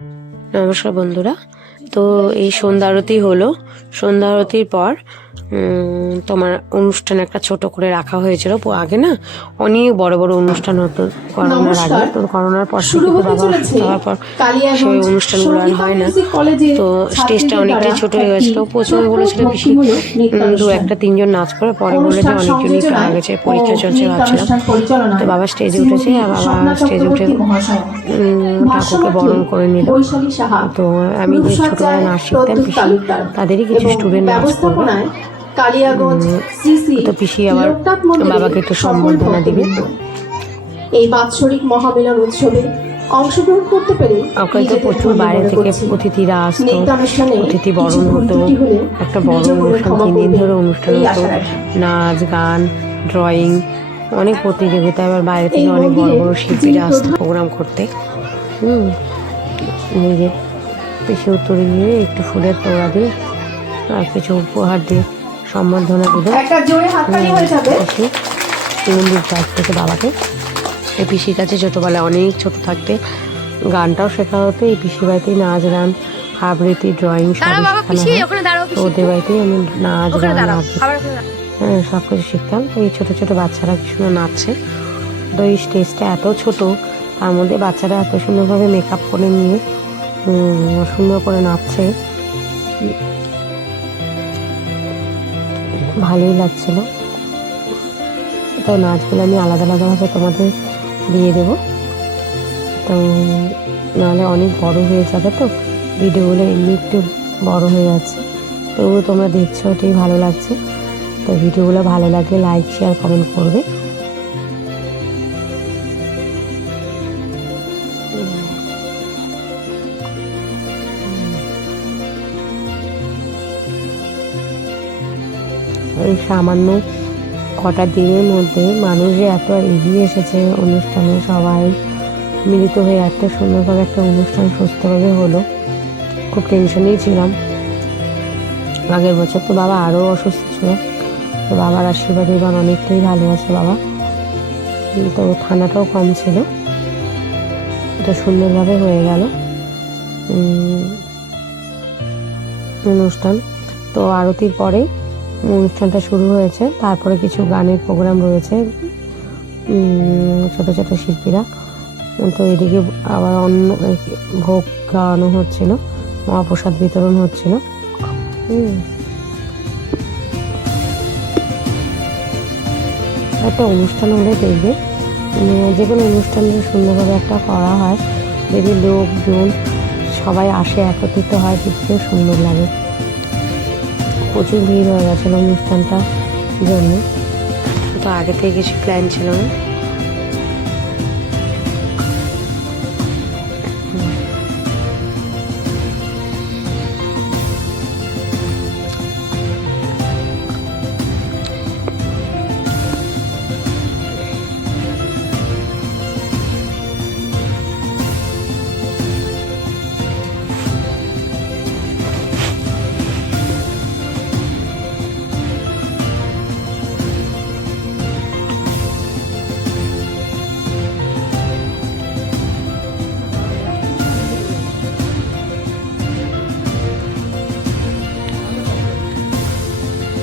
নমস্কার বন্ধুরা। তো এই সন্ধ্যা আরতি হলো। সন্ধ্যা আরতির পর তোমার অনুষ্ঠান একটা ছোট করে রাখা হয়েছিল। আগে না অনেক বড় বড় অনুষ্ঠান হতো করোনার আগে, তো করোনার পর থেকে বাবা অসুস্থ হওয়ার পর সেই অনুষ্ঠানগুলো আর হয় না। তো স্টেজটা অনেকটাই ছোট হয়ে গেছিলো। প্রথমে বলেছিল পিসি দু একটা তিনজন নাচ করে, পরে বলে যে অনেকজনই পাওয়া গেছে, পরীক্ষা চলছে ভাবছিলাম। তো বাবা স্টেজে উঠেছে, আর বাবা স্টেজে উঠে ঠাকুরকে বরণ করে নিল। তো আমি যে ছোটবেলায় নাচ শিখতাম পিসি, তাদেরই কিছু স্টুডেন্ট নাচ করবে। তো পিসি আবার বাবাকে একটু সম্বর্ধনা দিবে। এই বাৎসরিক মহামিলন উৎসবে অংশগ্রহণ করতে পেরে ওখানে তো প্রচুর বাইরে থেকে অতিথিরা আসতো, অতিথি বরণ হতো, একটা বড় অনুষ্ঠান, 3 দিন ধরে অনুষ্ঠান হতো, নাচ গান ড্রয়িং অনেক প্রতিযোগিতা। এবার বাইরে থেকে অনেক বড় বড় শিল্পীরা আসতো প্রোগ্রাম করতে। নিজে পিসি উত্তরে গিয়ে একটু ফুলের তোড়া দিয়ে আর কিছু উপহার দিয়ে সম্বর্ধনা দিল পিসি মন্দির কাছ থেকে বাবাকে। এই পিসির কাছে ছোটোবেলায় অনেক ছোট থাকতে গানটাও শেখা হতো। এই পিসির বাড়িতেই নাচ গান আবৃত্তি ড্রয়িং সব শেখানো হয়। তো ওদের বাড়িতেই আমি নাচ গান হ্যাঁ সব কিছু শিখতাম। এই ছোটো ছোটো বাচ্চারা কি সুন্দর নাচছে। তো এই স্টেজটা এত ছোট, তার মধ্যে বাচ্চারা এত সুন্দরভাবে মেকআপ করে নিয়ে সুন্দর করে নাচছে, ভালোই লাগছিল। তো নাচগুলো আমি আলাদা আলাদাভাবে তোমাদের দিয়ে দেবো, তো নাহলে অনেক বড় হয়ে যাবে। তো ভিডিওগুলো এমনি একটু বড় হয়ে যাচ্ছে, তবুও তোমরা দেখছো, ওটাই ভালো লাগছে। তো ভিডিওগুলো ভালো লাগলে লাইক শেয়ার কমেন্ট করবে। এই সামান্য কটা দিনের মধ্যে মানুষ যে এত এগিয়ে এসেছে অনুষ্ঠানে, সবাই মিলিত হয়ে এত সুন্দরভাবে একটা অনুষ্ঠান সুস্থভাবে হলো। খুব টেনশনেই ছিলাম। আগের বছর তো বাবা আরও অসুস্থ ছিল, তো বাবার আশীর্বাদে এবার অনেকটাই ভালো আছে বাবা। তো ঠান্ডাটাও কম ছিল, তো সুন্দরভাবে হয়ে গেল অনুষ্ঠান। তো আরতির পরে অনুষ্ঠানটা শুরু হয়েছে, তারপরে কিছু গানের প্রোগ্রাম রয়েছে, ছোট ছোট শিল্পীরা। তো এদিকে আবার অন্য ভোগ খাওয়ানো হচ্ছিল, মহাপ্রসাদ বিতরণ হচ্ছিল। একটা অনুষ্ঠান হলে দেখবে, যে কোনো অনুষ্ঠান যদি সুন্দরভাবে একটা করা হয়, যদি লোকজন সবাই আসে একত্রিত হয়, দেখতেও সুন্দর লাগে। প্রচুর ভিড় হয়ে গেছিলো অনুষ্ঠানটার জন্য, তো আগে থেকে কিছু প্ল্যান ছিল না।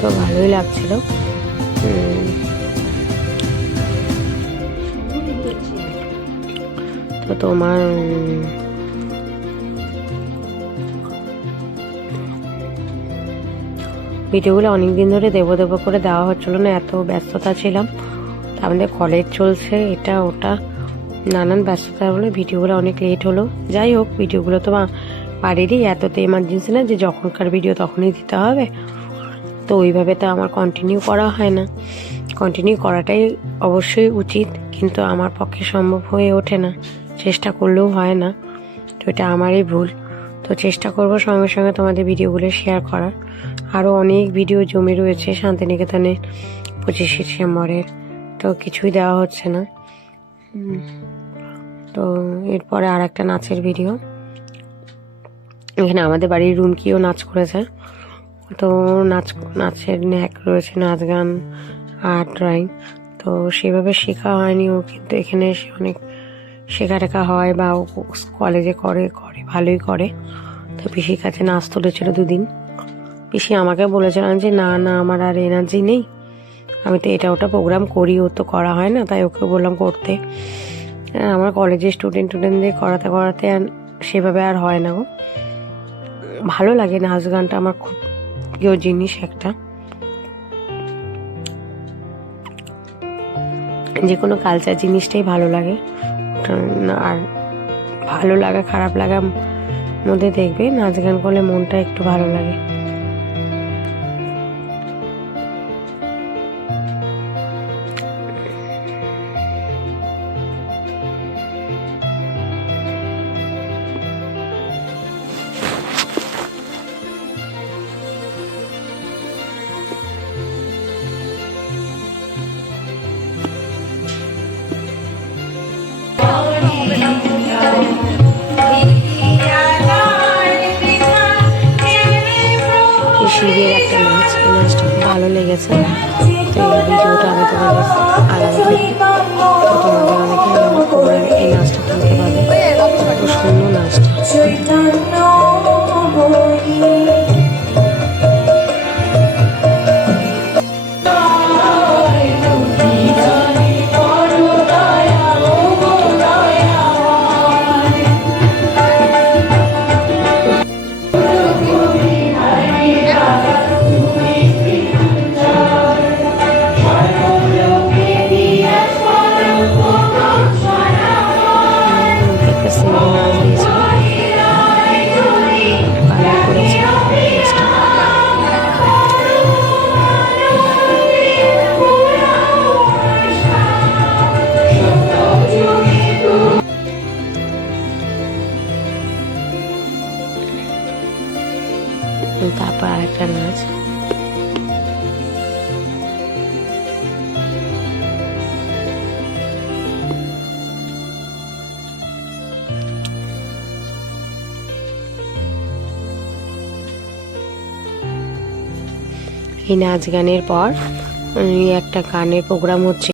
তো ভালোই লাগছিল। তো তোমার ভিডিওগুলো অনেকদিন ধরে দেবো করে দেওয়া হচ্ছিল না, এত ব্যস্ততা ছিলাম। আমাদের কলেজ চলছে, এটা ওটা নানান ব্যস্ততার বলে ভিডিওগুলো অনেক লেট হলো। যাই হোক, ভিডিওগুলো তো বাড়িরই, এত তো এমার্জেন্সি না যে যখনকার ভিডিও তখনই দিতে হবে। তো ওইভাবে তো আমার কন্টিনিউ করা হয় না। কন্টিনিউ করাটাই অবশ্যই উচিত, কিন্তু আমার পক্ষে সম্ভব হয়ে ওঠে না, চেষ্টা করলেও হয় না। তো এটা আমারই ভুল। তো চেষ্টা করব সঙ্গে সঙ্গে তোমাদের ভিডিওগুলো শেয়ার করার। আরও অনেক ভিডিও জমে রয়েছে শান্তিনিকেতনে 25শে ডিসেম্বরের, তো কিছুই দেওয়া হচ্ছে না। তো এরপরে আর একটা নাচের ভিডিও, এখানে আমাদের বাড়ির রুমকিও নাচ করেছে। তো নাচের ন্যাক রয়েছে, নাচ গান আর ড্রয়িং। তো সেভাবে শেখা হয়নি ও, কিন্তু এখানে এসে অনেক শেখা টেখা হয়, বা ও কলেজে করে ভালোই করে। তো পিসির কাছে নাচ তুলেছিল 2 দিন। পিসি আমাকে বলেছিলাম যে না না আমার আর এনার্জি নেই, আমি তো এটা ওটা প্রোগ্রাম করি, ও তো করা হয় না, তাই ওকে বললাম করতে। আমার কলেজের স্টুডেন্টদের করাতে করাতে আর সেভাবে আর হয় না গো। ভালো লাগে নাচ গানটা, আমার খুব প্রিয় জিনিস একটা। যে কোনো কালচার জিনিসটাই ভালো লাগে। আর ভালো লাগা খারাপ লাগার মধ্যে দেখবে নাচ গান করলে মনটা একটু ভালো লাগে। শিবের একটা নাচ, এই নাচটা খুব ভালো লেগেছে। তো এই ভিডিওটা আমি তোমাদের আগামী তোমাদের অনেকে এই নাচটা তুলতে পারবে, খুব সুন্দর নাচটা। তারপর আরেকটা নাচ, এই নাচ গানের পর একটা গানের প্রোগ্রাম হচ্ছে।